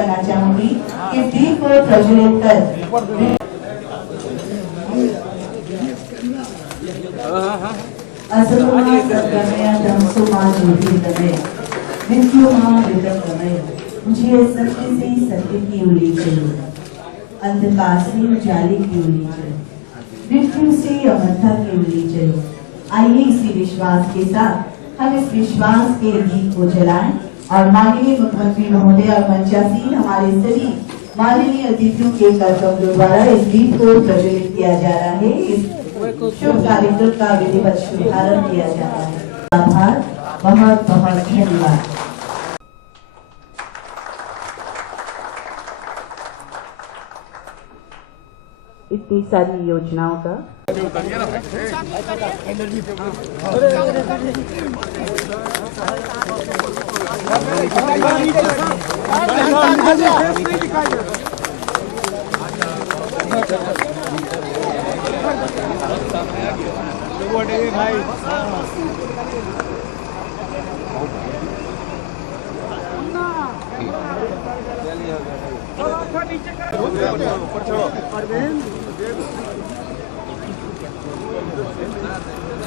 करना चाहूंगी कि दीप को प्रज्वलित कर मुझे सत्य से सत्य की उली चाहिए, अंधकार से उजाले की उली चाहिए, मृत्यु से अमरता की उली चाहिए। आइए इसी विश्वास के साथ हम इस विश्वास के दीप को जलाएं और माननीय मुख्यमंत्री महोदय और मंचासीन हमारे सभी माननीय अतिथियों के कर कमलों द्वारा इस दीप को प्रज्वलित किया जा रहा है। इस शुभ कार्यक्रम का विधिवत शुभारंभ किया जा रहा है। आभार, बहुत बहुत धन्यवाद। इतनी सारी योजनाओं का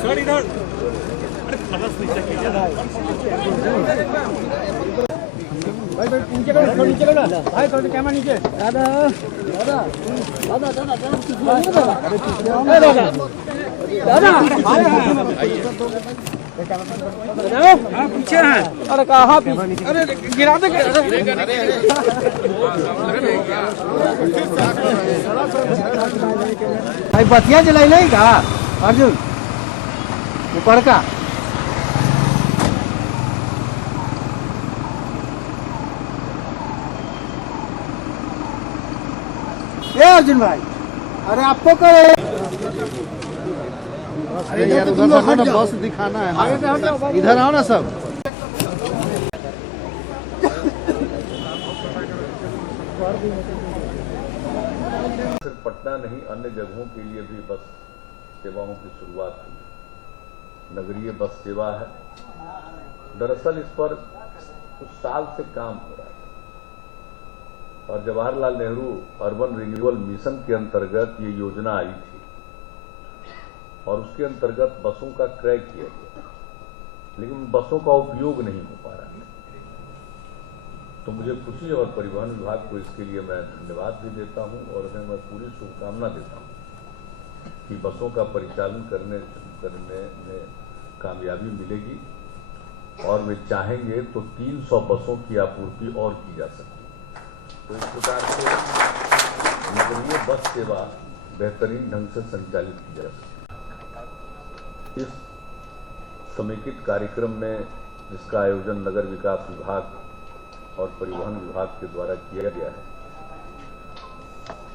सर इधर भाई नीचे करो, नीचे करो ना भाई, थोड़ा कैमरा नीचे। दादा दादा दादा दादा दादा दादा पीछे है। अरे कहाँ पीछे? अरे गिरा दे। भाई बतिया जलाई नहीं का अर्जुन ऊपर का। ए अर्जुन भाई, अरे आपको करे। अरे यार उधर देखो ना, बस दिखाना है। इधर आओ ना सब। सिर्फ पटना नहीं, अन्य जगहों के लिए भी बस सेवाओं की शुरुआत हुई। नगरीय बस सेवा है। दरअसल इस पर कुछ साल से काम हो रहा है और Jawaharlal Nehru urban renewal mission के अंतर्गत ये योजना आई थी और उसके अंतर्गत बसों का क्रय किया गया, लेकिन उन बसों का उपयोग नहीं हो पा रहा है। तो मुझे खुशी और परिवहन विभाग को इसके लिए मैं धन्यवाद भी देता हूं और उन्हें मैं पूरी शुभकामना देता हूं कि बसों का परिचालन करने में कामयाबी मिलेगी और वे चाहेंगे तो 300 बसों की आपूर्ति और की जा सकती। तो इस प्रकार से नगरीय बस सेवा बेहतरीन ढंग से संचालित की जा सकती। इस समेकित कार्यक्रम में जिसका आयोजन नगर विकास विभाग और परिवहन विभाग के द्वारा किया गया है,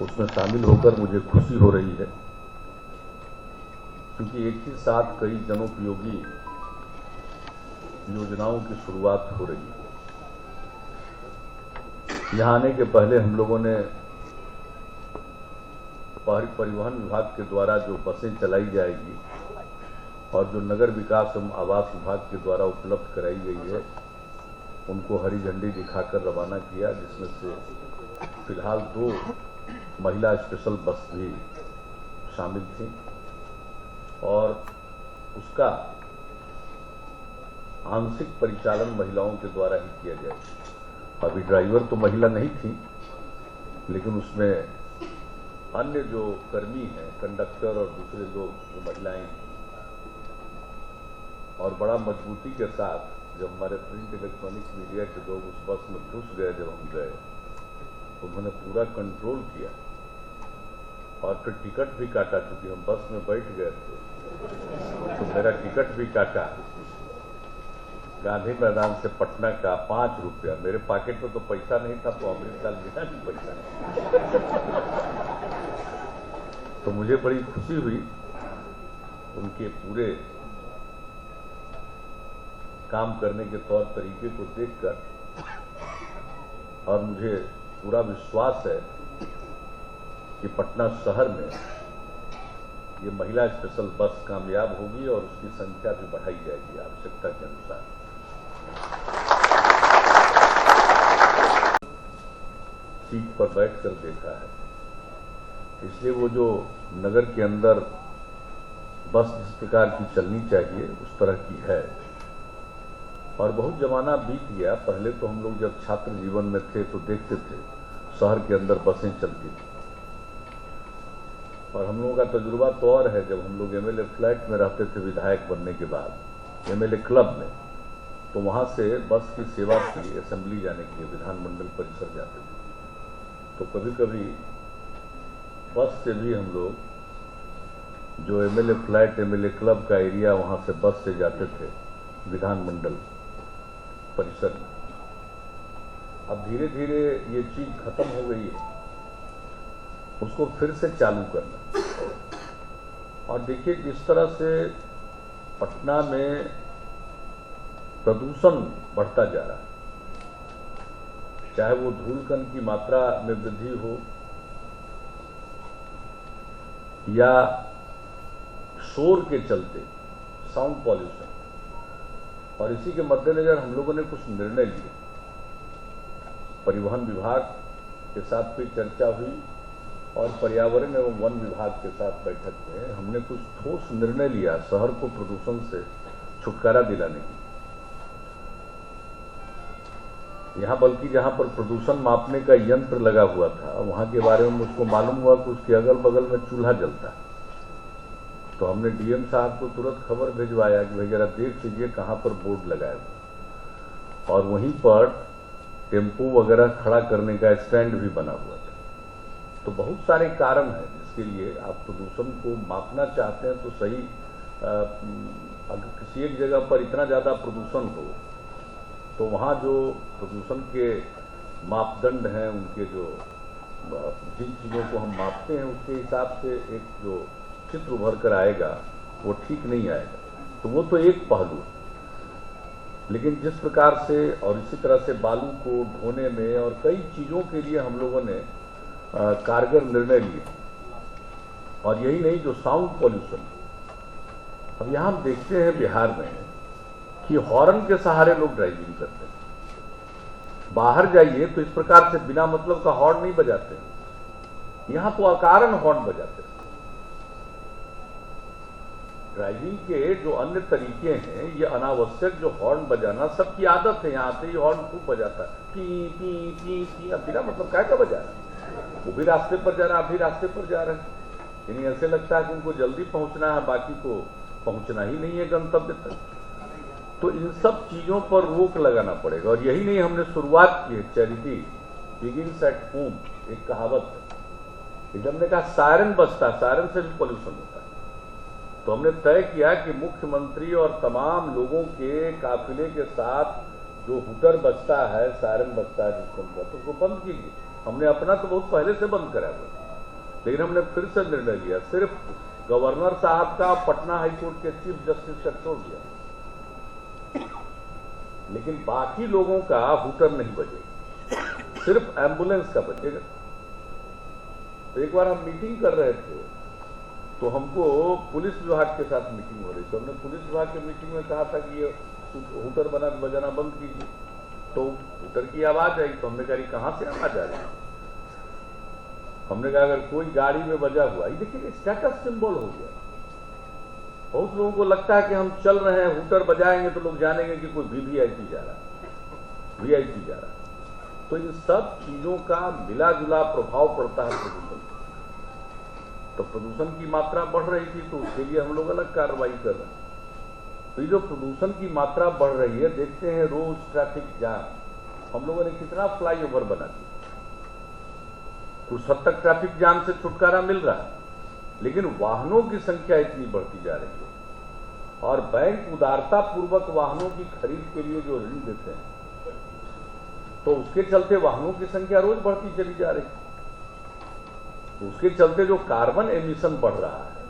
उसमें शामिल होकर मुझे खुशी हो रही है, क्योंकि एक ही साथ कई जनोपयोगी योजनाओं की शुरुआत हो रही है। यहां आने के पहले हम लोगों ने परिवहन विभाग के द्वारा जो बसें चलाई जाएगी और जो नगर विकास एवं आवास विभाग के द्वारा उपलब्ध कराई गई है, उनको हरी झंडी दिखाकर रवाना किया, जिसमें से फिलहाल 2 महिला स्पेशल बस भी शामिल थी और उसका आंशिक परिचालन महिलाओं के द्वारा ही किया जाएगा। अभी ड्राइवर तो महिला नहीं थी, लेकिन उसमें अन्य जो कर्मी हैं, कंडक्टर और दूसरे लोग जो महिलाएं हैं, और बड़ा मजबूती के साथ जब हमारे प्रिंट इलेक्ट्रॉनिक मीडिया के लोग उस बस में घुस गए, जब हम गए तो उन्होंने पूरा कंट्रोल किया और फिर टिकट भी काटा, क्योंकि हम बस में बैठ गए थे तो मेरा टिकट भी काटा। गांधी मैदान से पटना का 5 रुपया। मेरे पॉकेट में तो पैसा नहीं था, तो अमृतलाल बिना भी पैसा नहीं। तो मुझे बड़ी खुशी हुई उनके पूरे काम करने के तौर तरीके को देखकर, और मुझे पूरा विश्वास है कि पटना शहर में ये महिला स्पेशल बस कामयाब होगी और उसकी संख्या भी बढ़ाई जाएगी आवश्यकता के अनुसार। सीट पर बैठकर देखा है, इसलिए वो जो नगर के अंदर बस जिस प्रकार की चलनी चाहिए उस तरह की है। और बहुत जमाना बीत गया। पहले तो हम लोग जब छात्र जीवन में थे तो देखते थे शहर के अंदर बसें चलती थी, और हम लोगों का तजुर्बा तो और है, जब हम लोग एमएलए फ्लैट में रहते थे विधायक बनने के बाद एमएलए क्लब में, तो वहां से बस की सेवा थी असेंबली जाने के लिए, विधानमंडल परिसर जाते थे। तो कभी कभी बस से भी हम लोग जो एमएलए फ्लैट एमएलए क्लब का एरिया, वहां से बस से जाते थे विधानमंडल परिसर में। अब धीरे धीरे ये चीज खत्म हो गई है, उसको फिर से चालू करना। और देखिए जिस तरह से पटना में प्रदूषण बढ़ता जा रहा है, चाहे वो धूलकण की मात्रा में वृद्धि हो या शोर के चलते साउंड पॉल्यूशन, और इसी के मद्देनजर हम लोगों ने कुछ निर्णय लिए। परिवहन विभाग के साथ भी चर्चा हुई और पर्यावरण एवं वन विभाग के साथ बैठक में हमने कुछ ठोस निर्णय लिया शहर को प्रदूषण से छुटकारा दिलाने की। यहाँ बल्कि जहां पर प्रदूषण मापने का यंत्र लगा हुआ था, वहां के बारे में मुझको मालूम हुआ कि उसके अगल बगल में चूल्हा जलता है। तो हमने डीएम साहब को तुरंत खबर भिजवाया कि भाई जरा देख लीजिए कहां पर बोर्ड लगाए हुए, और वहीं पर टेम्पो वगैरह खड़ा करने का स्टैंड भी बना हुआ था। तो बहुत सारे कारण हैं जिसके लिए आप प्रदूषण को मापना चाहते हैं तो सही। अगर किसी एक जगह पर इतना ज्यादा प्रदूषण हो तो वहां जो प्रदूषण के मापदंड हैं, उनके जो जिन चीजों को हम मापते हैं उसके हिसाब से एक जो चित्र उभर कर आएगा वो ठीक नहीं आएगा। तो वो तो एक पहलू है। लेकिन जिस प्रकार से और इसी तरह से बालू को ढोने में और कई चीजों के लिए हम लोगों ने कारगर निर्णय लिए, और यही नहीं जो साउंड पॉल्यूशन, अब यहां हम देखते हैं बिहार में कि हॉर्न के सहारे लोग ड्राइविंग करते हैं। बाहर जाइए तो इस प्रकार से बिना मतलब का हॉर्न नहीं बजाते हैं, यहां तो अकारण हॉर्न बजाते हैं। ड्राइविंग के जो अन्य तरीके हैं, ये अनावश्यक जो हॉर्न बजाना सबकी आदत है, यहाँ आते ही हॉर्न खूब बजाता है, पी पी पी पी। अब बिना मतलब क्या बजा रहा है, वो भी रास्ते पर जा रहा है, आप भी रास्ते पर जा रहे हैं। यानी ऐसे लगता है कि उनको जल्दी पहुंचना है, बाकी को पहुंचना ही नहीं है गंतव्य तक। तो इन सब चीजों पर रोक लगाना पड़ेगा। और यही नहीं, हमने शुरुआत की है चैरिटी बिगिंस एट होम, एक कहावत है। हमने कहा सायरन बजता, सायरन से भी पॉल्यूशन होता है। तो हमने तय किया कि मुख्यमंत्री और तमाम लोगों के काफिले के साथ जो हुटर बजता है, सायरन बजता है जिसको, तो उसको बंद कीजिए। हमने अपना तो बहुत पहले से बंद करा हुआ, लेकिन हमने फिर से निर्णय लिया, सिर्फ गवर्नर साहब का, पटना हाईकोर्ट के चीफ जस्टिस का छोड़ दिया, लेकिन बाकी लोगों का हुटर नहीं बजेगा, सिर्फ एम्बुलेंस का बजेगा। तो एक बार हम मीटिंग कर रहे थे तो हमको पुलिस विभाग के साथ मीटिंग हो रही थी। हमने पुलिस विभाग की मीटिंग में कहा था कि ये हुटर बजाना बंद कीजिए। तो हुटर की आवाज आई, तो हमने कहा कहां से आवाज आ रही है। हमने कहा अगर कोई गाड़ी में बजा हुआ, ये देखिए स्टेटस सिंबल हो गया। बहुत लोगों को लगता है कि हम चल रहे हैं, हुटर बजाएंगे तो लोग जानेंगे कि कोई वीवीआईपी जा रहा है, वीआईपी जा रहा है। तो इन सब चीजों का मिला जुला प्रभाव पड़ता है प्रदूषण। तो प्रदूषण की मात्रा बढ़ रही थी तो उसके लिए हम लोग अलग कार्रवाई कर रहे हैं। तो ये जो प्रदूषण की मात्रा बढ़ रही है, देखते हैं रोज ट्रैफिक जाम। हम लोगों ने कितना फ्लाईओवर बना दिया, कुछ हद तक ट्रैफिक जाम से छुटकारा मिल रहा है, लेकिन वाहनों की संख्या इतनी बढ़ती जा रही है। और बैंक उदारता पूर्वक वाहनों की खरीद के लिए जो ऋण देते हैं, तो उसके चलते वाहनों की संख्या रोज बढ़ती चली जा रही है। तो उसके चलते जो कार्बन एमिशन बढ़ रहा है,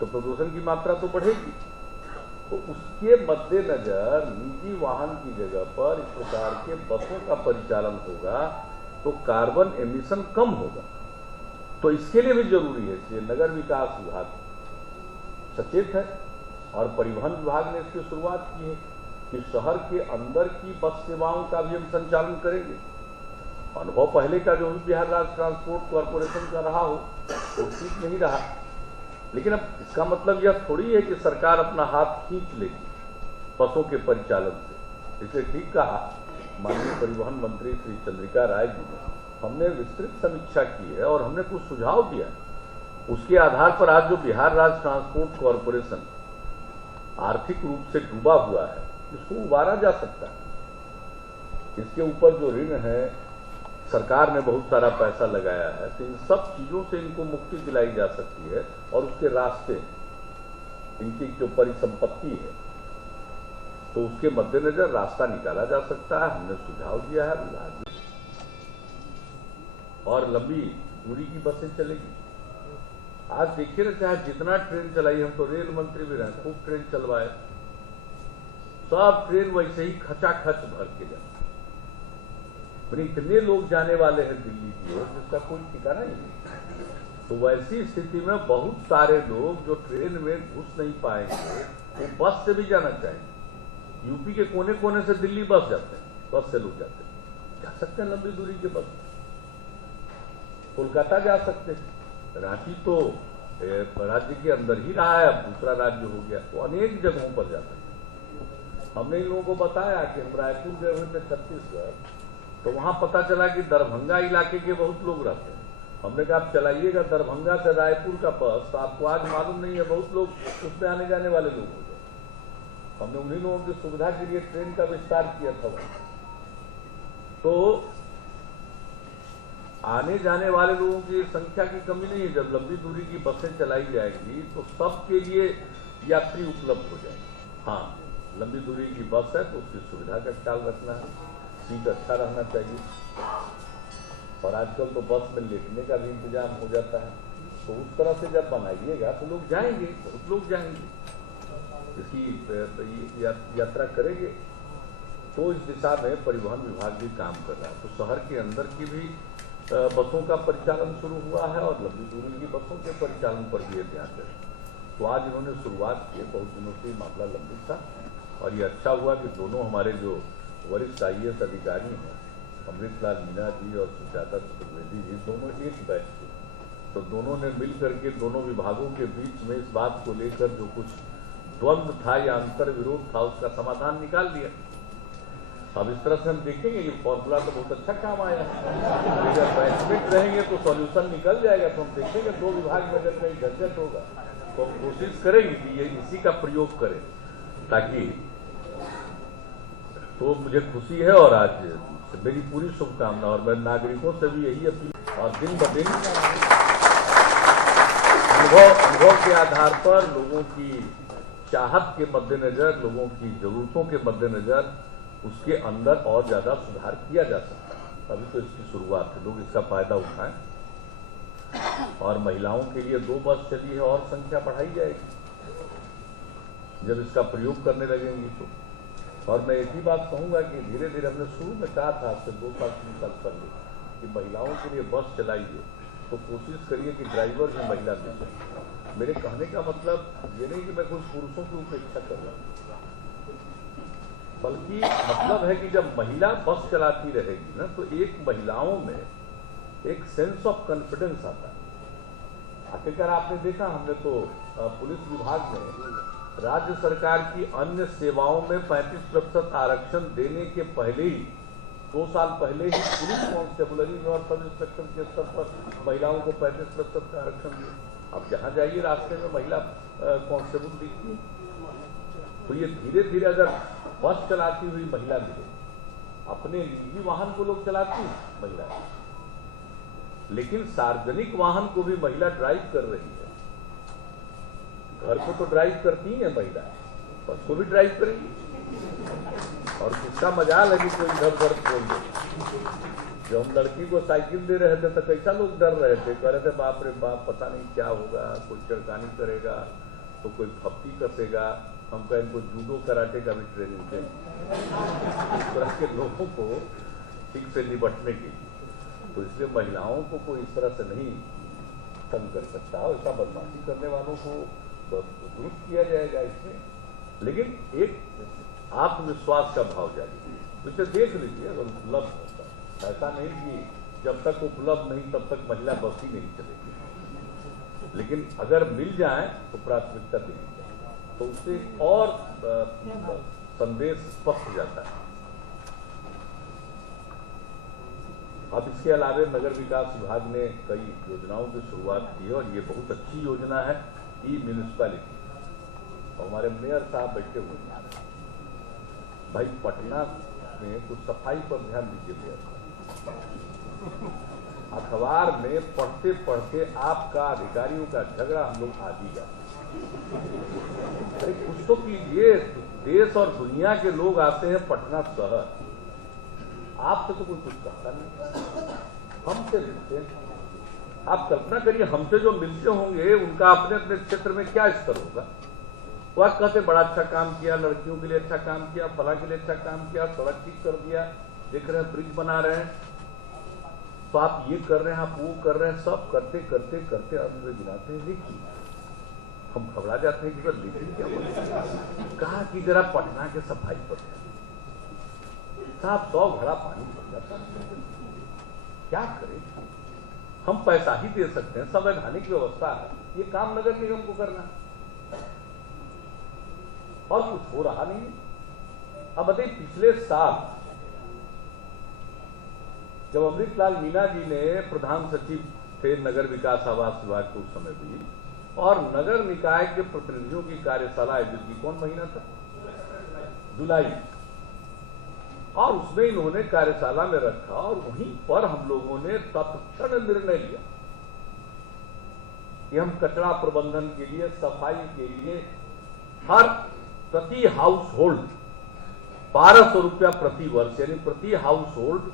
तो प्रदूषण की मात्रा तो बढ़ेगी। तो उसके मद्देनजर निजी वाहन की जगह पर इस प्रकार के बसों का परिचालन होगा तो कार्बन एमिशन कम होगा। तो इसके लिए भी जरूरी है कि नगर विकास विभाग सचेत है और परिवहन विभाग ने इसकी शुरुआत की है कि शहर के अंदर की बस सेवाओं का भी हम संचालन करेंगे। अनुभव पहले का जो बिहार राज्य ट्रांसपोर्ट कॉरपोरेशन का रहा हो वो ठीक नहीं रहा। लेकिन अब इसका मतलब यह थोड़ी है कि सरकार अपना हाथ खींच लेगी बसों के परिचालन से। इसलिए ठीक कहा माननीय परिवहन मंत्री श्री चंद्रिका राय जी ने, हमने विस्तृत समीक्षा की है और हमने कुछ सुझाव दिया। उसके आधार पर आज जो बिहार राज्य ट्रांसपोर्ट कॉरपोरेशन आर्थिक रूप से डूबा हुआ है, इसको उबारा जा सकता है। इसके ऊपर जो ऋण है, सरकार ने बहुत सारा पैसा लगाया है, तो इन सब चीजों से इनको मुक्ति दिलाई जा सकती है और उसके रास्ते, इनकी जो परिसंपत्ति है, तो उसके मद्देनजर रास्ता निकाला जा सकता है। हमने सुझाव दिया है विभाग में। और लंबी दूरी की बसें चलेगी। आज देखिए ना, चाहे जितना ट्रेन चलाई, हम तो रेल मंत्री भी रहे, खूब ट्रेन चलवाए, सब ट्रेन वैसे ही खचाखच भर के जाए। इतने लोग जाने वाले हैं दिल्ली की ओर जिसका कोई ठिकाना ही नहीं। तो वैसी स्थिति में बहुत सारे लोग जो ट्रेन में घुस नहीं पाएंगे, वो बस से भी जाना चाहेंगे। यूपी के कोने कोने से दिल्ली बस जाते हैं, बस से लोग जाते हैं, जा सकते हैं लंबी दूरी के बस। कोलकाता जा सकते हैं, रांची तो राज्य के अंदर ही रहा है, अब दूसरा राज्य हो गया, तो अनेक जगहों पर जा सकते हैं। हमने इन लोगों को बताया कि हम रायपुर गए हुए थे छत्तीसगढ़, तो वहां पता चला कि दरभंगा इलाके के बहुत लोग रहते हैं। हमने कहा आप चलाइएगा दरभंगा से रायपुर का बस, तो आपको आज मालूम नहीं है, बहुत लोग उसमें आने जाने वाले लोग हो गए। हमने उन्हीं लोगों की सुविधा के लिए ट्रेन का विस्तार किया था वहां। तो आने जाने वाले लोगों की संख्या की कमी नहीं है। जब लंबी दूरी की बसें चलाई जाएंगी तो सबके लिए यात्री उपलब्ध हो जाएंगे। हाँ, लंबी दूरी की बस है तो उसकी सुविधा का ख्याल रखना है, सीट अच्छा रहना चाहिए। और आजकल तो बस में लेटने का भी इंतजाम हो जाता है, तो उस तरह से जब बनाइएगा तो लोग जाएंगे, बहुत लोग जाएंगे, इसकी यात्रा करेंगे। तो इस दिशा में परिवहन विभाग भी काम कर रहा है। तो शहर के अंदर की भी बसों का परिचालन शुरू हुआ है और लंबी दूरी की बसों के परिचालन पर भी ध्यान दें। तो आज इन्होंने शुरुआत की। बहुत दिनों से मामला लंबित था और ये अच्छा हुआ कि दोनों हमारे जो वरिष्ठ IAS अधिकारी हैं, अमृतलाल मीणा जी और सुजाता चतुर्वेदी जी, दोनों एक बैच थे। तो दोनों ने मिल करके दोनों विभागों के बीच में इस बात को लेकर जो कुछ द्वंद्व था या अंतर विरोध था, उसका समाधान निकाल दिया। अब इस तरह से हम देखेंगे ये फॉर्मूला तो बहुत अच्छा काम आया है। अगर बैचमेट रहेंगे तो सॉल्यूशन निकल जाएगा। तो हम देखेंगे दो विभाग में अगर कहीं झंझट होगा तो हम कोशिश करेंगे कि ये इसी का प्रयोग करें, ताकि तो मुझे खुशी है और आज मेरी पूरी शुभकामना। और मैं नागरिकों से भी यही अपील, और दिन ब दिन अनुभव के आधार पर लोगों की चाहत के मद्देनजर, लोगों की जरूरतों के मद्देनजर उसके अंदर और ज्यादा सुधार किया जा सकता है। अभी तो इसकी शुरुआत है, लोग इसका फायदा उठाएं। और महिलाओं के लिए 2 बस चली है और संख्या बढ़ाई जाएगी जब इसका प्रयोग करने लगेंगी तो। और मैं एक ही बात कहूंगा कि धीरे धीरे हमने शुरू में कहा था आपसे 2 साल 3 साल पहले कि महिलाओं के लिए बस चलाइए, तो कोशिश करिए कि ड्राइवर भी महिला मिल जाए। मेरे कहने का मतलब ये नहीं कि मैं कुछ पुरुषों की उपेक्षा कर रहा हूँ, बल्कि मतलब है कि जब महिला बस चलाती रहेगी ना, तो एक महिलाओं में एक सेंस ऑफ कॉन्फिडेंस आता है। आखिरकार आपने देखा, हमने तो पुलिस विभाग में राज्य सरकार की अन्य सेवाओं में 35% आरक्षण देने के पहले ही 2 साल पहले ही पुलिस कांस्टेबलरी में और सब इंस्पेक्टर के स्तर पर महिलाओं को 35% का आरक्षण दिया। अब जहां जाइए रास्ते में महिला कांस्टेबल दिखती है। तो ये धीरे धीरे अगर बस चलाती हुई महिला मिले, अपने निजी वाहन को लोग चलाती महिला, लेकिन सार्वजनिक वाहन को भी महिला ड्राइव कर रही है। घर को तो ड्राइव करती है महिला, बस को भी ड्राइव करेंगी। और किसका मजाल है कि कोई इधर उधर खोल दे। जब हम लड़की को साइकिल दे रहे थे तो कैसा लोग डर रहे थे, कह रहे थे बाप रे बाप पता नहीं क्या होगा, कोई छिड़कानी करेगा तो कोई फप्ती कसेगा। हम कहें इनको जूडो कराटे का भी ट्रेनिंग दें, इस तरह के लोगों को ठीक से निपटने के लिए। तो इसलिए महिलाओं को कोई इस तरह से नहीं तंग कर सकता, और ऐसा बदमाशी करने वालों को दुरुस्त किया जाएगा इसमें। लेकिन एक आत्मविश्वास का भाव जारी, तो इसे देख लीजिए अगर उपलब्ध होता है। ऐसा नहीं कि जब तक उपलब्ध नहीं तब तक महिला बस ही नहीं चलेगी, लेकिन अगर मिल जाए तो प्राथमिकता देनी चाहिए, तो उससे और संदेश स्पष्ट हो जाता है। अब इसके अलावे नगर विकास विभाग ने कई योजनाओं की शुरुआत की है और ये बहुत अच्छी योजना है ई म्यूनिसिपैलिटी, और हमारे मेयर साहब बैठे हुए हैं। भाई पटना में कुछ सफाई पर ध्यान दीजिए मेयर। अखबार में पढ़ते पढ़ते आपका अधिकारियों का झगड़ा हम लोग आ ही जाते। अरे कुछ तो कीजिए, देश और दुनिया के लोग आते हैं पटना शहर, आपसे तो कोई कुछ कहता नहीं, हमसे मिलते हैं। आप कल्पना करिए हमसे जो मिलते होंगे उनका अपने अपने क्षेत्र में क्या स्तर होगा। वह कहते बड़ा अच्छा काम किया, लड़कियों के लिए अच्छा काम किया, फला के लिए अच्छा काम किया, सड़क ठीक कर दिया, देख रहे हैं ब्रिज बना रहे हैं, तो आप ये कर रहे हैं, आप वो कर रहे हैं, सब करते करते करते अंत में गिनाते हैं लेकिन हम घबरा जाते हैं कि सर लेकिन क्या बोले। कहा कि जरा पटना के सफाई पर साहब 100 घड़ा पानी पड़ जाता है, क्या करें। हम पैसा ही दे सकते हैं, संवैधानिक व्यवस्था है, ये काम नगर निगम को करना और कुछ हो रहा नहीं। अब बताइए पिछले साल जब अमृतलाल मीणा जी ने प्रधान सचिव थे नगर विकास आवास विभाग के उस समय भी, और नगर निकाय के प्रतिनिधियों की कार्यशाला आयोजित की, कौन महीना था? जुलाई, और उसमें इन्होंने कार्यशाला में रखा और वहीं पर हम लोगों ने तत्क्षण निर्णय लिया कि हम कचरा प्रबंधन के लिए, सफाई के लिए हर प्रति हाउस होल्ड 1200 रुपया प्रति वर्ष, यानी प्रति हाउस होल्ड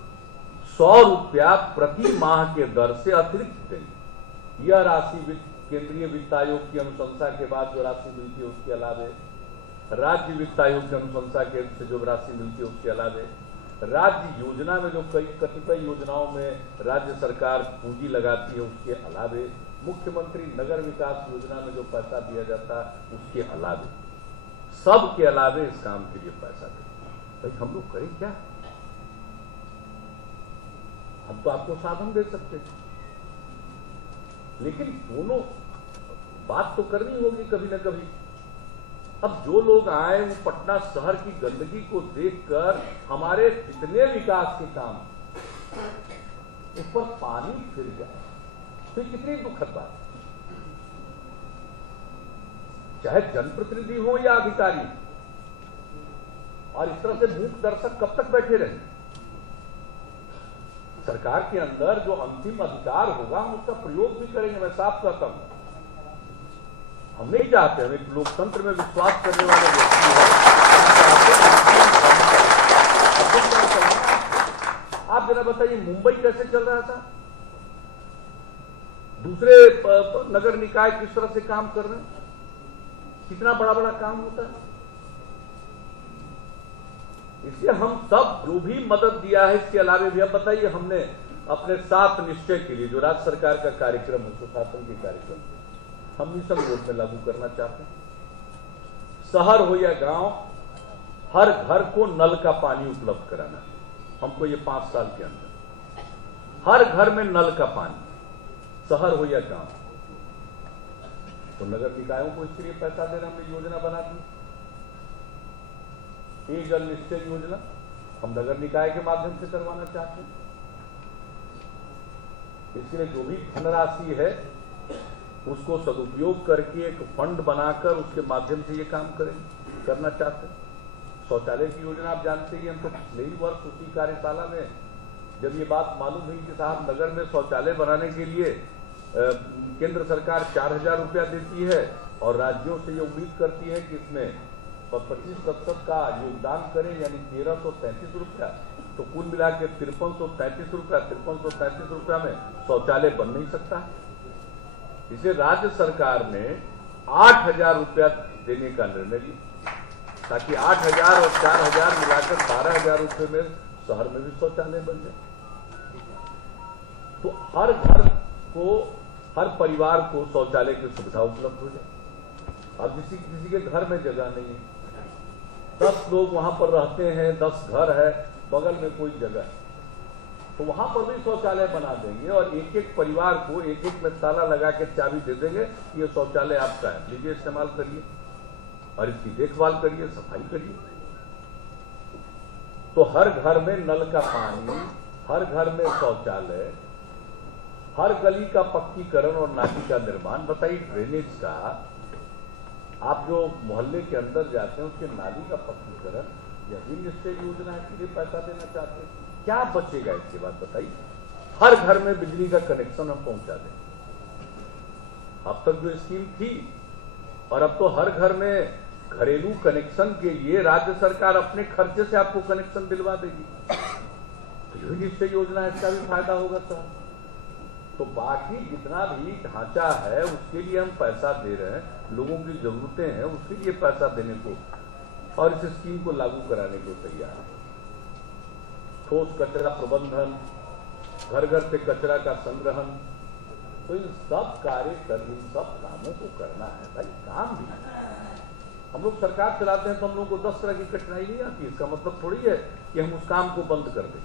100 रुपया प्रति माह के दर से अतिरिक्त देंगे। यह राशि केंद्रीय वित्त आयोग की अनुशंसा के बाद जो राशि मिलती है उसके अलावे, राज्य वित्त आयोग की अनुशंसा के से जो राशि मिलती है उसके अलावे, राज्य योजना में जो कई कतिपय योजनाओं में राज्य सरकार पूंजी लगाती है उसके अलावे, मुख्यमंत्री नगर विकास योजना में जो पैसा दिया जाता है उसके अलावे, सब के अलावे इस काम के लिए पैसा दें। भाई हम लोग करें क्या? हम तो आपको साधन दे सकते हैं, लेकिन दोनों बात तो करनी होगी कभी ना कभी। अब जो लोग आए वो पटना शहर की गंदगी को देखकर हमारे जितने विकास के काम उस पर पानी फिर जाए तो कितनी दुखद बात। चाहे जनप्रतिनिधि हो या अधिकारी, और इस तरह से मूक दर्शक कब तक बैठे रहेंगे। सरकार के अंदर जो अंतिम अधिकार होगा हम उसका प्रयोग भी करेंगे। मैं साफ कहता हूं, हम नहीं चाहते, हम एक लोकतंत्र में विश्वास करने वाले व्यक्ति हैं। आप जरा बताइए मुंबई कैसे चल रहा था, दूसरे नगर निकाय किस तरह से काम कर रहे हैं, कितना बड़ा बड़ा काम होता है। इसलिए हम सब जो भी मदद दिया है इसके अलावे भी, अब बताइए हमने अपने 7 निश्चय के लिए जो राज्य सरकार का कार्यक्रम है, सुशासन के कार्यक्रम, हम मिशन मोड में लागू करना चाहते हैं। शहर हो या गांव, हर घर को नल का पानी उपलब्ध कराना, हमको ये 5 साल के अंदर हर घर में नल का पानी, शहर हो या गांव। तो नगर निकायों को इसके लिए पैसा देना, हमने योजना बना दी। एक जल निश्चय योजना हम नगर निकाय के माध्यम से करवाना चाहते हैं। इसके लिए जो भी धनराशि है उसको सदुपयोग करके एक फंड बनाकर उसके माध्यम से ये काम करना चाहते हैं। शौचालय की योजना आप जानते ही, हम तो पिछले ही वर्ष उसी कार्यशाला में जब ये बात मालूम हुई कि साहब नगर में शौचालय बनाने के लिए केंद्र सरकार 4000 रुपया देती है और राज्यों से ये उम्मीद करती है कि इसमें 25% का योगदान करें, यानी 1333 रुपया, तो कुल मिला के 5333 रुपया, 5333 रुपया में शौचालय बन नहीं सकता। इसे राज्य सरकार ने 8000 रुपया देने का निर्णय लिया ताकि 8000 और 4000 मिलाकर 12000 रुपये में शहर में भी शौचालय बन जाए। तो हर घर को, हर परिवार को शौचालय की सुविधा उपलब्ध हो जाए। अब किसी के घर में जगह नहीं है, 10 लोग वहां पर रहते हैं, 10 घर है, बगल में कोई जगह है, तो वहां पर भी शौचालय बना देंगे और एक एक परिवार को एक एक में ताला लगा के चाबी दे देंगे, ये शौचालय आपका है, लीजिए इस्तेमाल करिए और इसकी देखभाल करिए, सफाई करिए। तो हर घर में नल का पानी, हर घर में शौचालय, हर गली का पक्कीकरण और नाली का निर्माण। बताइए ड्रेनेज का, आप जो मोहल्ले के अंदर जाते हैं उसके नाली का पक्कीकरण, यह भी निश्चय योजना है के लिए पैसा देना चाहते हैं। क्या बचेगा इसके बाद बताइए? हर घर में बिजली का कनेक्शन हम पहुंचा दें। अब तक जो स्कीम थी और अब तो हर घर में घरेलू कनेक्शन के लिए राज्य सरकार अपने खर्चे से आपको कनेक्शन दिलवा देगी। तो यही निश्चय योजना है, इसका भी फायदा होगा सर। तो बाकी जितना भी ढांचा है उसके लिए हम पैसा दे रहे हैं, लोगों की जरूरतें हैं उसके लिए पैसा देने को और इस स्कीम को लागू कराने को तैयार है। ठोस कचरा प्रबंधन, घर घर से कचरा का संग्रहण, तो इन सब कार्य कर, इन सब कामों को करना है भाई। काम भी हम लोग सरकार चलाते हैं तो हम लोग को 10 तरह की कठिनाई नहीं आती। इसका मतलब थोड़ी है कि हम उस काम को बंद कर दें।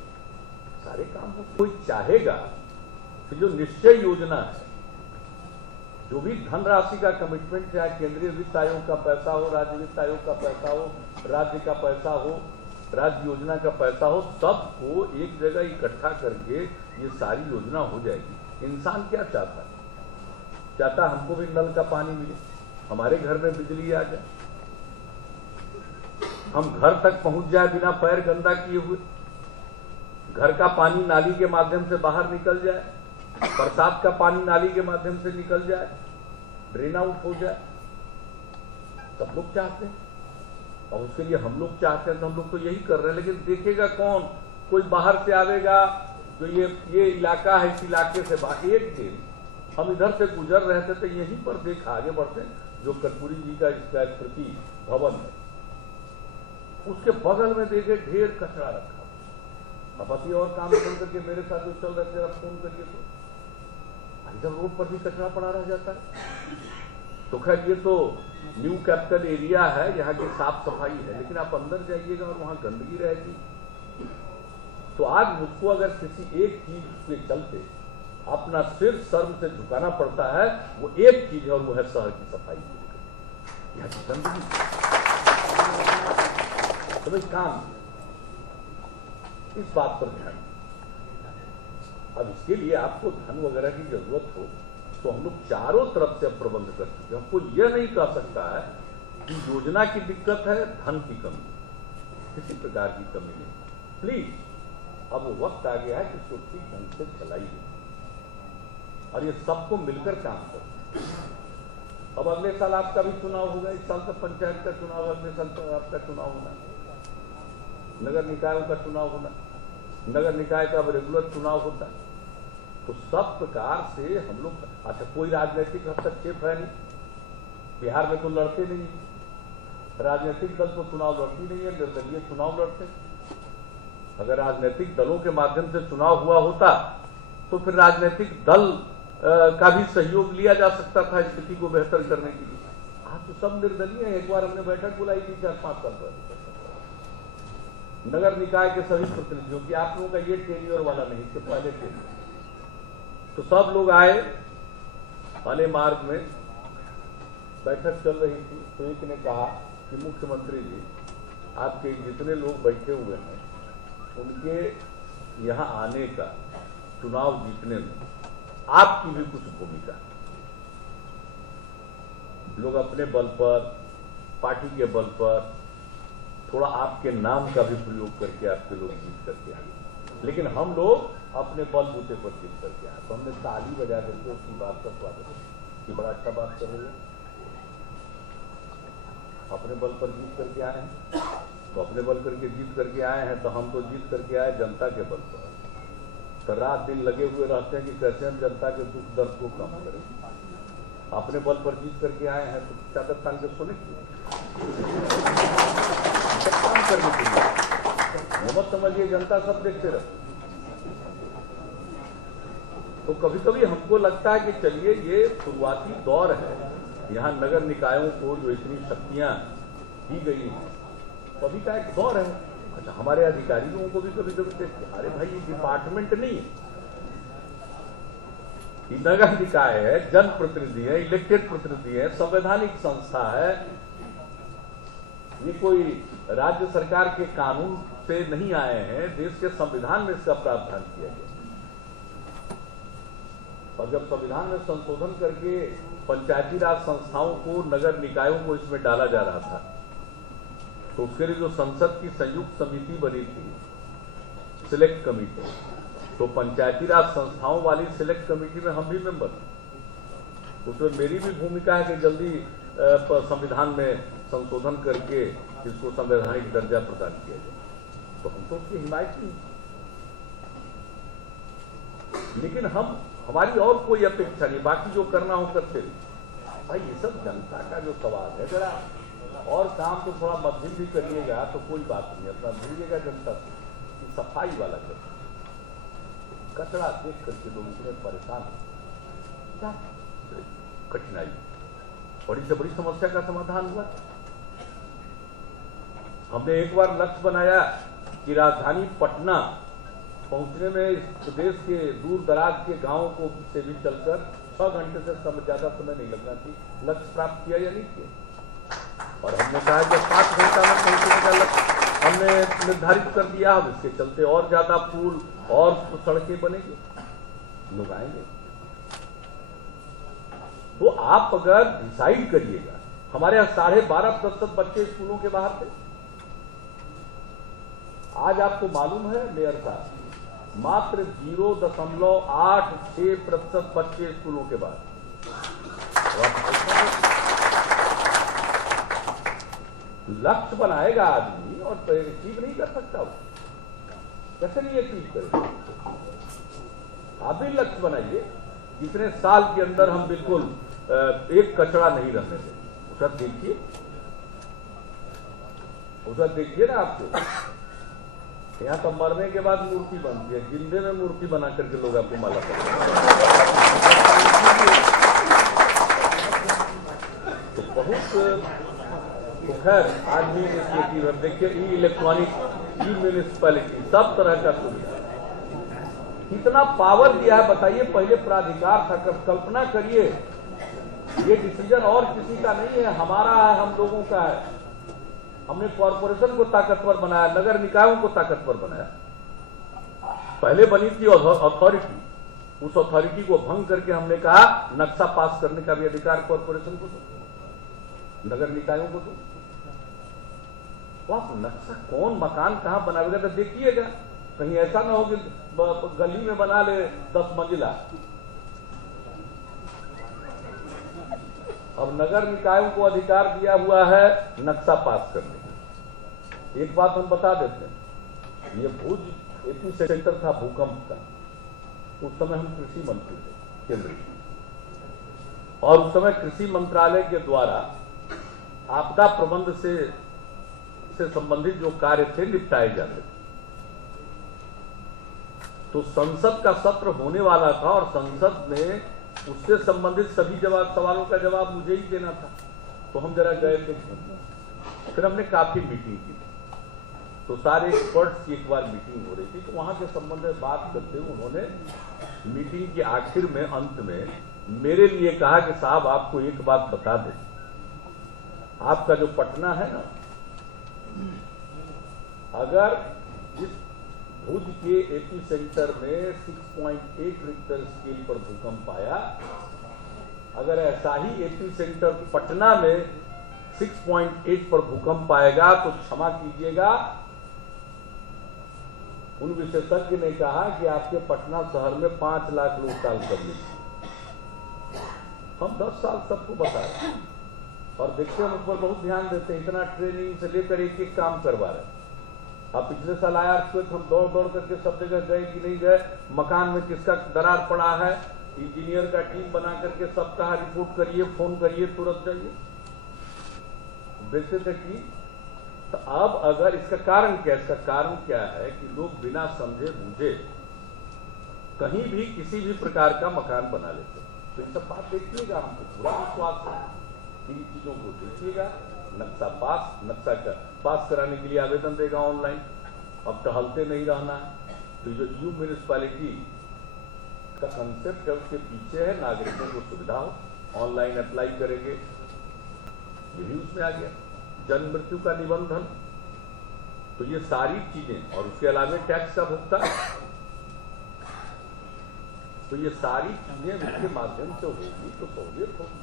सारे काम को कोई चाहेगा कि जो निश्चय योजना है, जो भी धनराशि का कमिटमेंट, चाहे केंद्रीय वित्त आयोग का पैसा हो, राज्य वित्त आयोग का पैसा हो, राज्य का पैसा हो, राज्य योजना का पैसा हो, सबको एक जगह इकट्ठा करके ये सारी योजना हो जाएगी। इंसान क्या चाहता है? चाहता हमको भी नल का पानी मिले, हमारे घर में बिजली आ जाए, हम घर तक पहुंच जाए बिना पैर गंदा किए हुए, घर का पानी नाली के माध्यम से बाहर निकल जाए, बरसात का पानी नाली के माध्यम से निकल जाए, ड्रेन आउट हो जाए। सब लोग चाहते हैं और उसके लिए हम लोग चाहते हैं, तो हम लोग तो यही कर रहे हैं। लेकिन देखेगा कौन? कोई बाहर से आवेगा जो ये इलाका है, इस इलाके से बाहर। एक दिन हम इधर से गुजर रहे थे तो यहीं पर देखा, आगे बढ़ते जो कर्पूरी जी का स्मृति भवन है, उसके बगल में देखे ढेर कचरा रखा। अब अभी और काम छोड़ करके मेरे साथ जो चल रहे थे, आप फोन करिए तो इधर रोड पर भी कचरा पड़ा रह जाता है। तो खैर ये तो न्यू कैपिटल एरिया है, यहाँ की साफ सफाई है, लेकिन आप अंदर जाइएगा और वहां गंदगी रहेगी। तो आज मुझको अगर किसी एक चीज के चलते अपना सिर शर्म से झुकाना पड़ता है, वो एक चीज है और वो है शहर की सफाई। यहाँ की गंदगी तो भाई काम, इस बात पर ध्यान। अब इसके लिए आपको धन वगैरह की जरूरत हो तो हम लोग चारों तरफ से प्रबंध कर चुके हैं। हमको यह नहीं कह सकता है कि योजना की दिक्कत है, धन की कमी, किसी प्रकार की कमी नहीं। प्लीज अब वो वक्त आ गया है कि इसको ठीक ढंग से चलाइए और ये सबको मिलकर काम करें। अब अगले साल आपका भी चुनाव होगा, इस साल का पंचायत का चुनाव, अगले साल का आपका चुनाव होना, नगर निकायों का चुनाव होना, नगर निकाय का अब रेगुलर चुनाव होता है। तो सब प्रकार से हम लोग, अच्छा कोई राजनीतिक हस्तक्षेप है नहीं, बिहार में तो लड़ते नहीं, राजनीतिक दल तो चुनाव लड़ती नहीं है, निर्दलीय चुनाव लड़ते। अगर राजनीतिक दलों के माध्यम से चुनाव हुआ होता तो फिर राजनीतिक दल का भी सहयोग लिया जा सकता था स्थिति को बेहतर करने के लिए। आज तो सब निर्दलीय है। एक बार हमने बैठक बुलाई थी 4-5 साल पहले नगर निकाय के सभी प्रतिनिधियों की, आप लोगों का ये टेन्योर वाला नहीं, इसके पहले टेन्योर, तो सब लोग आए, आने मार्ग में बैठक चल रही थी, तो एक ने कहा कि मुख्यमंत्री जी, आपके जितने लोग बैठे हुए हैं उनके यहाँ आने का, चुनाव जीतने में आपकी भी कुछ भूमिका है। लोग अपने बल पर, पार्टी के बल पर थोड़ा आपके नाम का भी प्रयोग करके आपके लोग जीत करके आए, लेकिन हम लोग अपने बलबूते पर जीत करके आए। तो हमने ताली बजा करके उसकी बात का स्वागत किया कि बड़ा अच्छा बात कर रहे हैं, अपने बल पर जीत करके आए हैं। तो अपने बल करके जीत करके आए हैं, तो हम तो जीत करके आए जनता के बल पर। तो रात दिन लगे हुए रहते हैं कि कैसे हम जनता के दुख दर्द को कम करें। अपने बल पर जीत करके आए हैं तो चादर तान के सोने काम करने के लिए मत समझिए जनता सब देखते रहते। तो कभी कभी हमको लगता है कि चलिए ये शुरुआती दौर है, यहाँ नगर निकायों को जो इतनी शक्तियां दी गई हैं, तो अभी का एक दौर है, अच्छा, हमारे अधिकारी लोगों को भी कभी कभी देखते, अरे भाई ये डिपार्टमेंट नहीं है, ये नगर निकाय है, जनप्रतिनिधि है, इलेक्टेड प्रतिनिधि है, संवैधानिक संस्था है, ये कोई राज्य सरकार के कानून से नहीं आए हैं, देश के संविधान में इसका प्रावधान किया गया। और जब संविधान में संशोधन करके पंचायती राज संस्थाओं को, नगर निकायों को इसमें डाला जा रहा था, तो उसके लिए जो संसद की संयुक्त समिति बनी थी, सिलेक्ट कमेटी, तो पंचायती राज संस्थाओं वाली सिलेक्ट कमेटी में हम भी मेंबर थे। उसमें मेरी भी भूमिका है कि जल्दी संविधान में संशोधन करके इसको संवैधानिक दर्जा प्रदान किया जाए, तो हम तो उसकी हिमायत नहीं, लेकिन हमारी और कोई अपेक्षा नहीं, बाकी जो करना हो करते रहिए। भाई ये सब जनता का जो सवाल है, जरा और काम तो थोड़ा मध्यम भी करिएगा तो कोई बात नहीं, अपना भूलिएगा जनता से, सफाई वाला कचरा देख करके लोग इतने परेशान हो, कठिनाई, बड़ी से बड़ी समस्या का समाधान हुआ। हमने एक बार लक्ष्य बनाया कि राजधानी पटना पहुंचने में इस प्रदेश के दूर दराज के गांवों को से भी चलकर 6 घंटे से ज्यादा समय नहीं लगना चाहिए। लक्ष्य प्राप्त किया या नहीं किया? और हमने कहा कि 5 घंटा में पहुंचने का लक्ष्य हमने निर्धारित कर दिया। अब इसके चलते और ज्यादा पुल और सड़कें बनेंगी, लोग आएंगे। तो आप अगर डिसाइड करिएगा, हमारे यहाँ 12.5 बच्चे स्कूलों के बाहर थे। आज आपको मालूम है मेयर साहब, मात्र 0.86% बच्चे स्कूलों के बाहर। लक्ष्य बनाएगा आदमी और अचीव नहीं कर सकता, कैसे नहीं अचीव करेगा? आप भी लक्ष्य बनाइए, जितने साल के अंदर हम बिल्कुल एक कचरा नहीं रहने दें। उसका देखिए ना, आपको यहाँ तो मरने के बाद मूर्ति बनती है, जिंदे में मूर्ति बना करके लोग आपको माला करते हैं। तो बहुत खैर आज भी इनिशिएटिव है। देखिए ई इलेक्ट्रॉनिक, ई म्यूनिसिपैलिटी, सब तरह का सुविधा, कितना पावर दिया है बताइए। पहले प्राधिकार था, कल्पना करिए, ये डिसीजन और किसी का नहीं है, हमारा है, हम लोगों का है। हमने कॉर्पोरेशन को ताकतवर बनाया, नगर निकायों को ताकतवर बनाया। पहले बनी थी अथॉरिटी, उस अथॉरिटी को भंग करके हमने कहा नक्शा पास करने का भी अधिकार कॉर्पोरेशन को दो, नगर निकायों को दो। तो आप नक्शा कौन मकान कहां बनाएगा तो देखिएगा, कहीं ऐसा ना हो कि गली में बना ले 10 मंजिला। अब नगर निकायों को अधिकार दिया हुआ है नक्शा पास करने का। एक बात हम बता देते हैं, ये भुज एपी सेंटर था भूकंप का, उस समय हम कृषि मंत्री थे केंद्रीय, और उस समय कृषि मंत्रालय के द्वारा आपदा प्रबंध से संबंधित जो कार्य थे निपटाए जाते थे। तो संसद का सत्र होने वाला था और संसद में उससे संबंधित सभी सवालों का जवाब मुझे ही देना था। तो हम जरा गए थे, फिर हमने काफी मीटिंग की, तो सारे एक्सपर्ट्स की एक बार मीटिंग हो रही थी। तो वहां के संबंध में बात करते हुए उन्होंने मीटिंग के आखिर में, अंत में मेरे लिए कहा कि साहब आपको एक बात बता दें, आपका जो पटना है ना, अगर इस भुज के एपी सेंटर में 6.8 रिक्टर स्केल पर भूकंप आया, अगर ऐसा ही एपी सेंटर पटना में 6.8 पर भूकंप आएगा तो क्षमा कीजिएगा, उन विशेषज्ञ ने कहा कि आपके पटना शहर में 5 लाख लोग साल कर लेंगे। हम 10 साल सबको बताए और देखते हैं, हम उस पर बहुत ध्यान देते हैं, इतना ट्रेनिंग से लेकर एक एक काम करवा रहे हैं। अब पिछले साल आया तो हम दौड़ दौड़ करके सब जगह गए कि नहीं गए, मकान में किसका दरार पड़ा है, इंजीनियर का टीम बना करके सब कहा रिपोर्ट करिए, फोन करिए, तुरंत जाइए, देखते थे कि। तो अब अगर इसका कारण क्या है, इसका कारण क्या है कि लोग बिना समझे बूझे कहीं भी किसी भी प्रकार का मकान बना लेते। तो ये सब बात देखिएगा, हमको पूरा विश्वास है, इन चीजों को देखिएगा। नक्शा पास कराने के लिए आवेदन देगा ऑनलाइन, अब टहलते नहीं रहना है। तो जो यू म्यूनिसिपैलिटी का कंसेप्ट है उसके पीछे है नागरिकों को सुविधा हो, ऑनलाइन अप्लाई करेंगे, यही उसमें आ गया। जन्म मृत्यु का निबंधन, तो ये सारी चीजें, और उसके अलावा टैक्स का भुगतान, तो ये सारी चीजें इसके माध्यम से होगी तो सहूलियत होगी।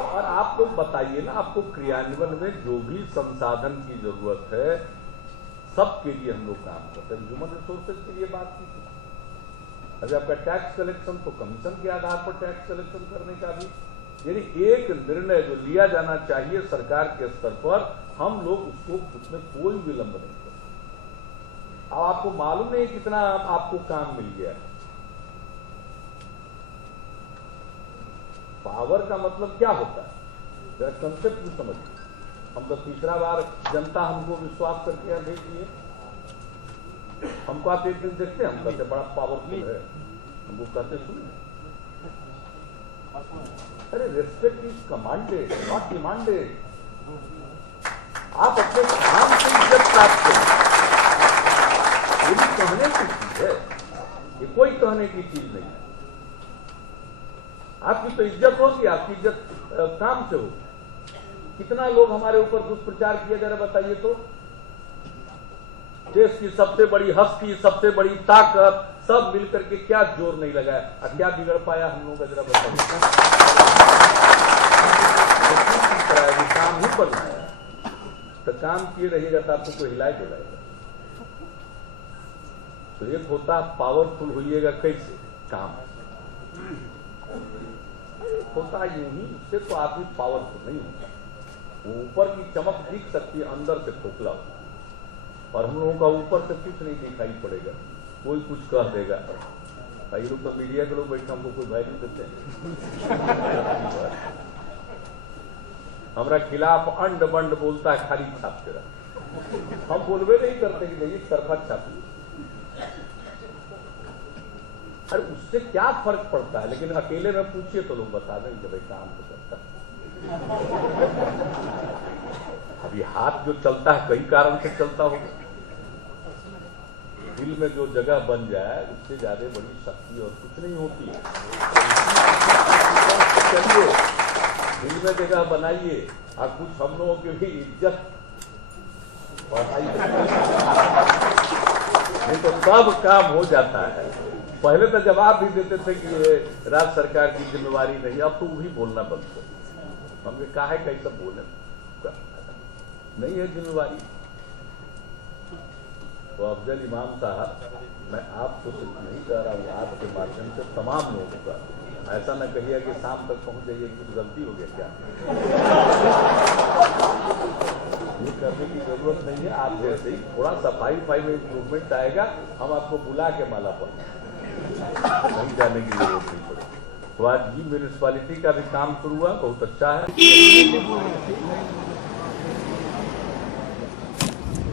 और आप लोग बताइए ना, आपको क्रियान्वयन में जो भी संसाधन की जरूरत है सबके लिए हम लोग काम करते हैं। ह्यूमन रिसोर्सेज के लिए बात की थी। अगर आपका टैक्स कलेक्शन, तो कमीशन के आधार पर टैक्स कलेक्शन करने का भी, यानी एक निर्णय जो लिया जाना चाहिए सरकार के स्तर पर, हम लोग उसको, उसमें कोई विलंब नहीं करते। अब आपको मालूम नहीं कितना आपको काम मिल गया। पावर का मतलब क्या होता है, जरा कंसेप्ट में समझिए। हम तो तीसरा बार जनता हमको विश्वास करके यहाँ भेज दिए। हमको आप एक दिन देखते हैं, हम कहते बड़ा पावरफुल है, हमको कहते सुनिए, अरे respect is commanded not demanded. आप अपने काम से इज्जत प्राप्त करें, ये भी कहने की चीज है, ये कोई कहने की चीज नहीं है। आपकी तो इज्जत होगी, आपकी इज्जत काम से होगी। कितना लोग हमारे ऊपर दुष्प्रचार किया जा रहा है बताइए तो। देश की सबसे बड़ी हस्ती, सबसे बड़ी ताकत, सब मिलकर के क्या जोर नहीं लगाया, और क्या बिगड़ पाया हम लोगों का, जरा बताइए। तो काम ही करना है, तो काम किए रहिएगा तो आपको कोई हिलाए दिलाएगा। तो एक होता पावरफुल होइएगा कैसे, काम होता यूं ही, उससे तो आदमी पावरफुल नहीं होता। वो ऊपर की चमक दिख सकती है, अंदर से खोखला होता है। और हम लोगों का ऊपर से कुछ नहीं दिखाई पड़ेगा, कोई कुछ कह देगा। कई लोग तो मीडिया के लोग बैठे हमको कोई वैल्यू देते हैं। हमारा खिलाफ अंड बंड बोलता है, खाली छाप के रहा। हम बोलवे नहीं करते कि नहीं तरफा छापी। अरे उससे क्या फर्क पड़ता है, लेकिन अकेले में पूछिए तो लोग बता देंगे कि भाई काम तो करता है। अभी हाथ जो चलता है कई कारण से चलता होगा। दिल में जो जगह बन जाए उससे ज्यादा बड़ी शक्ति और कुछ नहीं होती है। चलिए दिल में जगह बनाइए, और कुछ हम लोगों की भी इज्जत बढ़ाइए, नहीं तो सब काम हो जाता है। पहले तो जवाब भी देते थे कि ये राज्य सरकार की जिम्मेवारी नहीं, अब तो भी बोलना बंद कर। हमने कहा है कैसे बोले, नहीं है जिम्मेवारी। तो अफजल इमाम साहब, मैं आपको सिर्फ नहीं कह रहा हूँ, आपके माध्यम से तमाम लोगों का, ऐसा न कहिए कि शाम तक पहुंच जाइए, कुछ गलती हो गया क्या, ये करने की जरूरत नहीं है। आप जैसे ही थोड़ा सफाई में इम्प्रूवमेंट आएगा, हम आपको बुला के माला पर नहीं जाने की जरूरत नहीं पड़ेगी। तो आज जी म्यूनिसिपैलिटी का भी काम शुरू हुआ, बहुत अच्छा है।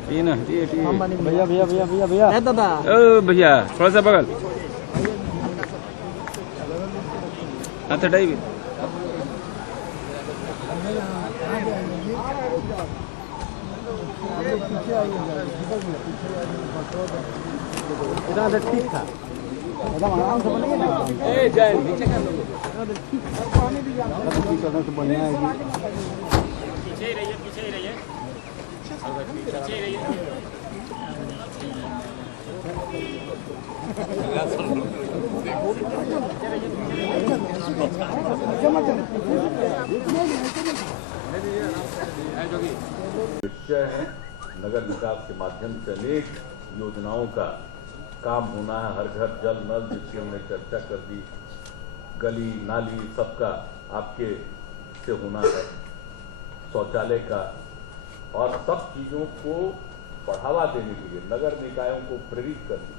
भैया भैया भैया भैया भैया दादा, भैया थोड़ा सा बगल, अच्छा टाइम इधर ठीक था, एकदम आराम से बनेगा ना। नीचे कर लो, पानी भी करने से बढ़िया है जी। पीछे ही रहिए, पीछे ही रहिए, पीछे ही रहिए। निश्चय है नगर विकास के माध्यम से अनेक योजनाओं का काम होना है। हर घर जल नल, जिसकी हमने चर्चा कर दी, गली नाली सबका आपके से होना है, शौचालय का, और सब चीजों को बढ़ावा देने के लिए नगर निकायों को प्रेरित करनी,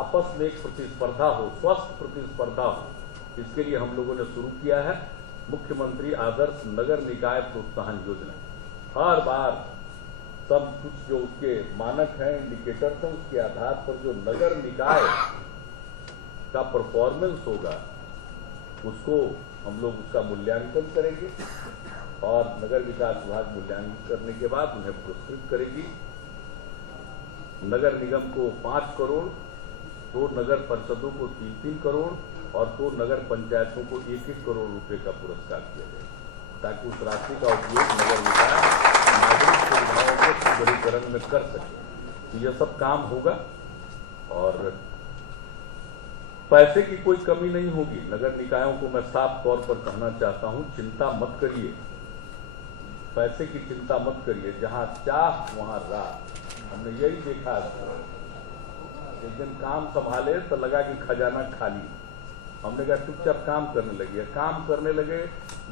आपस में एक प्रतिस्पर्धा हो, स्वस्थ प्रतिस्पर्धा हो, इसके लिए हम लोगों ने शुरू किया है मुख्यमंत्री आदर्श नगर निकाय प्रोत्साहन योजना। हर बार सब कुछ जो उसके मानक हैं, इंडिकेटर्स हैं, उसके आधार पर जो नगर निकाय का परफॉर्मेंस होगा उसको हम लोग उसका मूल्यांकन करेंगे, और नगर विकास विभाग मूल्यांकन करने के बाद उन्हें पुरस्कृत करेगी। नगर निगम को 5 करोड़, 2 नगर परिषदों को 3-3 करोड़ और 2 नगर पंचायतों को 1-1 करोड़ रुपए का पुरस्कार किया जाए, ताकि उस राशि का उपयोग नगर विकास नागरिक सुविधाओं के सुदृढ़ीकरण में कर सके। तो यह सब काम होगा और पैसे की कोई कमी नहीं होगी। नगर निकायों को मैं साफ तौर पर कहना चाहता हूं, चिंता मत करिए, पैसे की चिंता मत करिए, जहां चाह वहां राह। हमने यही देखा, एक दिन काम संभाले तो लगा कि खजाना खाली। हमने कहा चुपचाप काम करने लगे, काम करने लगे,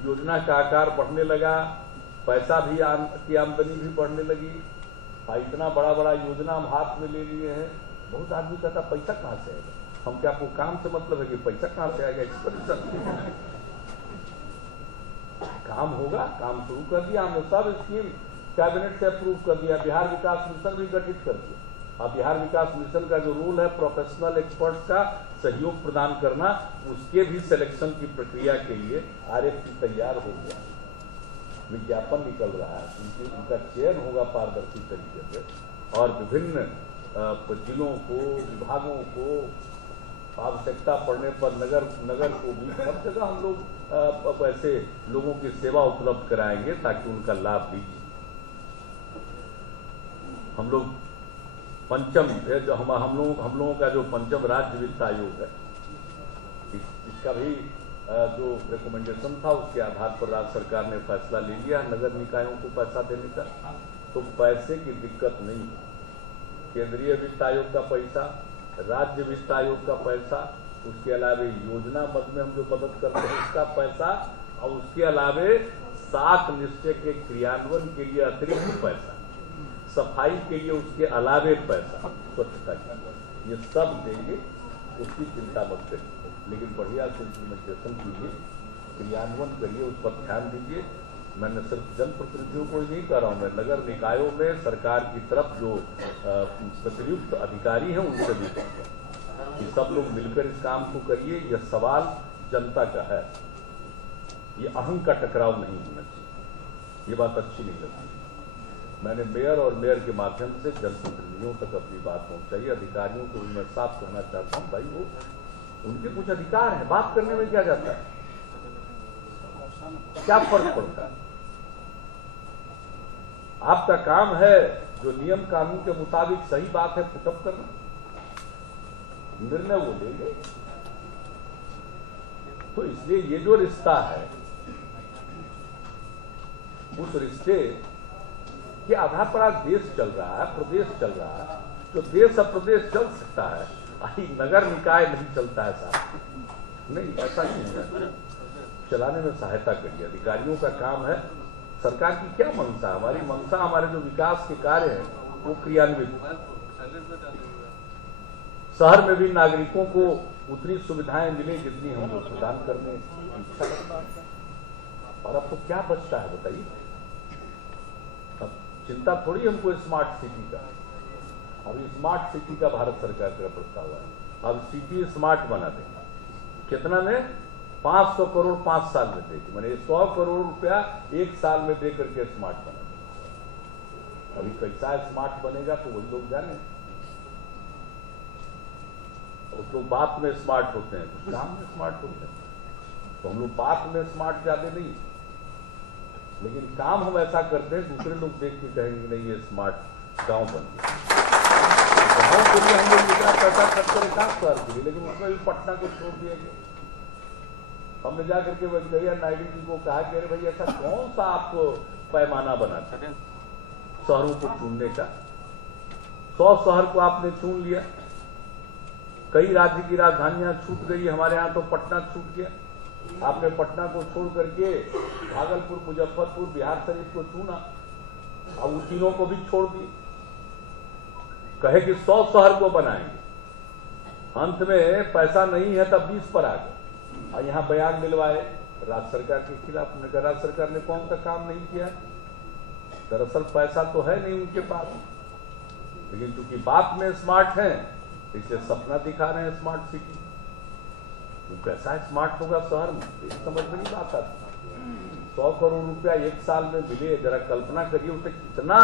योजना का आकार बढ़ने लगा, पैसा भी की आमदनी भी बढ़ने लगी। इतना बड़ा बड़ा योजना हम हाथ में ले लिए हैं। बहुत आदमी कहता पैसा कहां से आएगा, हम क्या आपको काम से मतलब है कि पैसा कहां से आएगा, एक्सपेंडिचर काम होगा। काम शुरू कर दिया हमने, सब स्कीम कैबिनेट से अप्रूव कर दिया, बिहार विकास मिशन भी गठित कर दिया। अब बिहार विकास मिशन का जो रूल है प्रोफेशनल एक्सपर्ट्स का सहयोग प्रदान करना, उसके भी सिलेक्शन की प्रक्रिया के लिए RFP तैयार हो गया, विज्ञापन निकल रहा है, उनका चयन होगा पारदर्शी तरीके से और विभिन्न जिलों को, विभागों को आवश्यकता पड़ने पर नगर को भी सब जगह हम लोग ऐसे लोगों की सेवा उपलब्ध कराएंगे ताकि उनका लाभ लीजिए। हम लोग पंचम जो हम लोगों का जो पंचम राज्य वित्त आयोग है, इसका भी जो रिकमेंडेशन था उसके आधार पर राज्य सरकार ने फैसला ले लिया नगर निकायों को पैसा देने का। तो पैसे की दिक्कत नहीं है। केंद्रीय वित्त आयोग का पैसा, राज्य वित्त आयोग का पैसा, उसके अलावे योजना मद में हम जो मदद करते हैं उसका पैसा और उसके अलावे 7 निश्चय के क्रियान्वयन के लिए अतिरिक्त पैसा, सफाई के लिए उसके अलावे पैसा, स्वच्छता के लिए, ये सब देंगे, उसकी चिंता मत करिए। लेकिन बढ़िया से इम्प्लीमेंटेशन कीजिए, क्रियान्वयन करिए, उस पर ध्यान दीजिए। मैंने सिर्फ जनप्रतिनिधियों को ही नहीं कह रहा हूं, मैं नगर निकायों में सरकार की तरफ जो प्रतिनियुक्त अधिकारी हैं उनसे भी कहता हूं कि सब लोग मिलकर इस काम को करिए। यह सवाल जनता का है, ये अहं का टकराव नहीं होना चाहिए, ये बात अच्छी नहीं लगती। मैंने मेयर और मेयर के माध्यम से जनप्रतिनिधियों तक अपनी बात पहुंचाई। अधिकारियों को मैं साफ कहना चाहता हूं, भाई वो उनके कुछ अधिकार है, बात करने में क्या जाता है, क्या फर्क पड़ता है। आपका काम है जो नियम कानून के मुताबिक सही बात है पुटअप करना, निर्णय वो लेंगे। तो इसलिए ये जो रिश्ता है उस रिश्ते के आधार पर आज देश चल रहा है, प्रदेश चल रहा है। तो देश और प्रदेश चल सकता है, नगर निकाय नहीं चलता है साहब, नहीं ऐसा नहीं है। चलाने में सहायता करिए, अधिकारियों का काम है। सरकार की क्या मंशा, हमारी मंशा हमारे जो विकास के कार्य हैं वो क्रियान्वित, शहर में भी नागरिकों को उतनी सुविधाएं मिले जितनी हम लोग प्रदान करने की इच्छा करते हैं। और अब तो क्या बचता है बताइए, अब चिंता थोड़ी हमको स्मार्ट सिटी का। अभी स्मार्ट सिटी का भारत सरकार का प्रस्ताव है, अब सिटी स्मार्ट बना देंगे। कितना में 500 करोड़ 5 साल में देगी, मैंने 100 करोड़ रुपया 1 साल में दे करके स्मार्ट बना देगा। अभी कैसा स्मार्ट बनेगा तो वही लोग जाने। उस लोग बात में स्मार्ट होते हैं, कुछ काम में स्मार्ट होते हैं, तो हम लोग बात में स्मार्ट ज्यादा नहीं, लेकिन काम हम ऐसा करते हैं दूसरे लोग देख के कहेंगे नहीं ये स्मार्ट गांव बन गया। गांव के लिए हम लोग इतना पैसा खर्च करें काम के लिए, लेकिन उसमें भी पटना को छोड़ दिया गया। हमने जाकर के वेंकैया नायडू जी को कहा कि अरे भाई ऐसा कौन सा आपको पैमाना बनाते हैं शहरों को चुनने का। 100 शहर को आपने चुन लिया, कई राज्य की राजधानियां छूट गई, हमारे यहां तो पटना छूट गया। आपने पटना को छोड़ करके भागलपुर, मुजफ्फरपुर, बिहार शरीफ को चुना, अब उन तीनों को भी छोड़ दिए, कहे कि 100 शहर को बनाएंगे। अंत में पैसा नहीं है तब 20 पर आ गए और यहां बयान मिलवाए राज्य सरकार के खिलाफ। उन्होंने कहा राज्य सरकार ने कौन सा काम नहीं किया, दरअसल पैसा तो है नहीं उनके पास, लेकिन चूंकि बात में स्मार्ट है इसलिए सपना दिखा रहे हैं स्मार्ट सिटी। तो कैसा स्मार्ट होगा शहर में, समझ में नहीं बात आती। 100 करोड़ रुपया 1 साल में मिले, जरा कल्पना करिए उसे कितना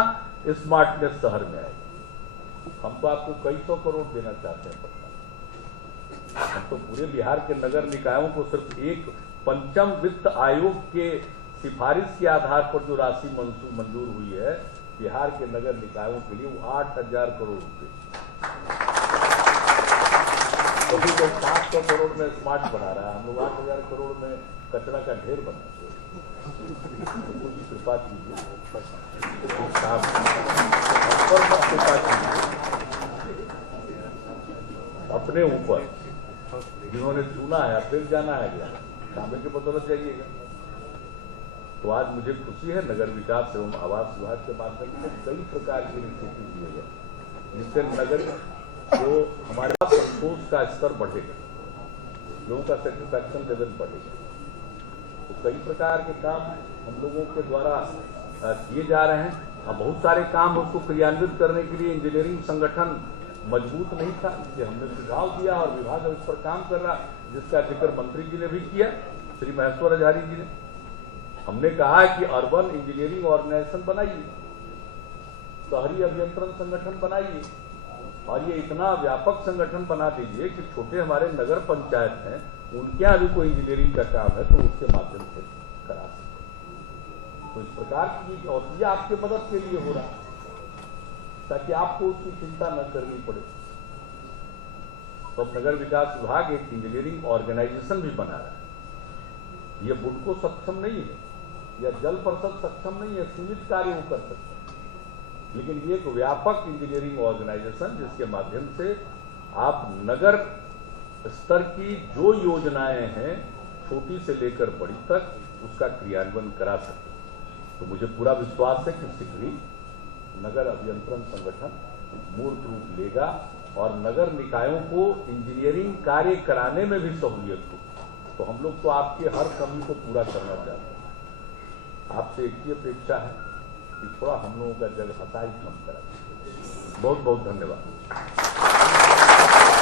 स्मार्टनेस शहर में आएगा। हम तो आपको कई सौ करोड़ देना चाहते हैं पटना। हम तो पूरे बिहार के नगर निकायों को सिर्फ एक पंचम वित्त आयोग के सिफारिश के आधार पर जो राशि मंजूर हुई है बिहार के नगर निकायों के लिए, वो 8,000 करोड़ रुपए। अभी तो 700 करोड़ में स्मार्ट बना रहा है, हम लोग 8,000 करोड़ में कचरा का ढेर बनाते हैं। तो कुछ कृपा कीजिए, अपने ऊपर जिन्होंने चुना है फिर जाना है क्या, कामे के बदौलत जाइएगा। तो आज मुझे खुशी है नगर विकास एवं आवास विभाग के माध्यम से कई प्रकार की इनिशिएटिव लिए गए, जिससे नगर जो हमारे संतोष का स्तर बढ़ेगा, लोगों का सेटिस्फैक्शन लेवल बढ़ेगा। तो कई प्रकार के काम हम लोगों के द्वारा किए जा रहे हैं। अब बहुत सारे काम उसको क्रियान्वित करने के लिए इंजीनियरिंग संगठन मजबूत नहीं था, जिसे हमने सुझाव दिया और विभाग उस पर काम कर रहा, जिसका जिक्र मंत्री जी ने भी किया, श्री महेश्वर हजारी जी ने। हमने कहा कि अर्बन इंजीनियरिंग ऑर्गेनाइजेशन बनाइए, शहरी अभियंत्रण संगठन बनाइए, और ये इतना व्यापक संगठन बना दीजिए कि छोटे हमारे नगर पंचायत हैं, उनके यहाँ भी कोई इंजीनियरिंग का काम है तो उसके माध्यम से करा सकते। तो इस प्रकार की और ये आपके मदद के लिए हो रहा है, ताकि आपको उसकी चिंता न करनी पड़े। तो नगर विकास विभाग एक इंजीनियरिंग ऑर्गेनाइजेशन भी बना रहा है। ये बुडको सक्षम नहीं है या जल परिषद सक्षम नहीं है, सीमित कार्य वो कर सकते हैं, लेकिन ये एक व्यापक इंजीनियरिंग ऑर्गेनाइजेशन जिसके माध्यम से आप नगर स्तर की जो योजनाएं हैं छोटी से लेकर बड़ी तक उसका क्रियान्वयन करा सकते। तो मुझे पूरा विश्वास है कि शीघ्र ही नगर अभियंत्रण संगठन मूर्त रूप लेगा और नगर निकायों को इंजीनियरिंग कार्य कराने में भी सहूलियत हो। तो हम लोग तो आपके हर कमी को पूरा करना चाहते हैं। आपसे एक ही अपेक्षा है कि थोड़ा हम लोगों का जग हताश कम करा। बहुत बहुत धन्यवाद।